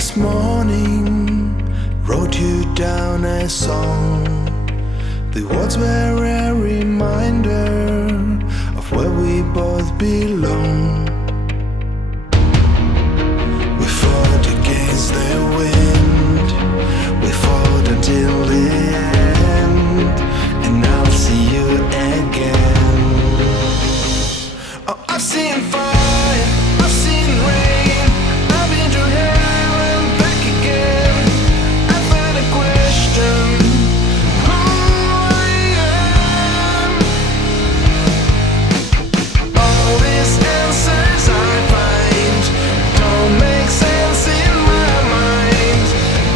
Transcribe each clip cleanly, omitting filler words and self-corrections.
this morning, wrote you down a song. The words were a reminder of where we both belong. We fought against the wind, we fought until the end, and I'll see you again. Oh, I've seen fire, I've seen rain, I've been through hell and back again. I've had a question, who I am. All these answers I find don't make sense in my mind.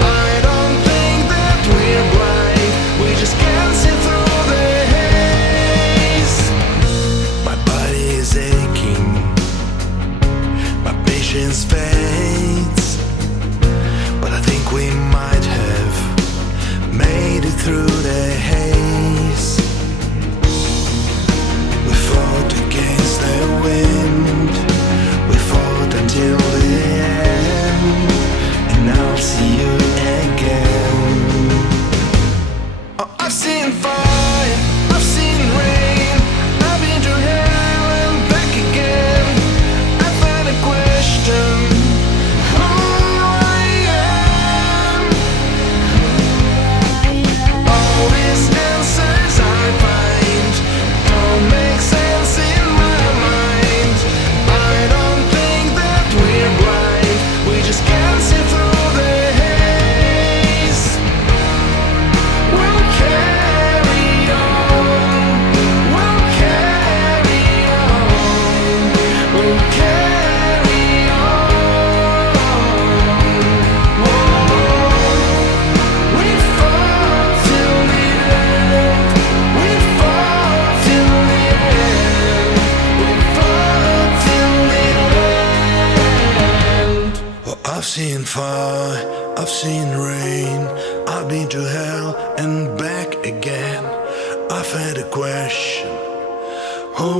I don't think that we're blind, we just can't see through the haze. My body is aching, my patience fades, but I think we might have made it through the haze. We fought against the wind, we fought until the end, and I'll see you again. Oh, I've seen fire, I've seen rain, I've been through hell and back again. I've had a question, who I am. All these answers I find don't make sense in my mind. I don't think that we're blind, we just can't see through the haze. We'll carry on, we'll carry on, we'll carry on. We fought till the end, we fought till the end, we fought till the end. Oh, I've seen fire, I've seen rain, I've been to hell and back again. I've had a question, who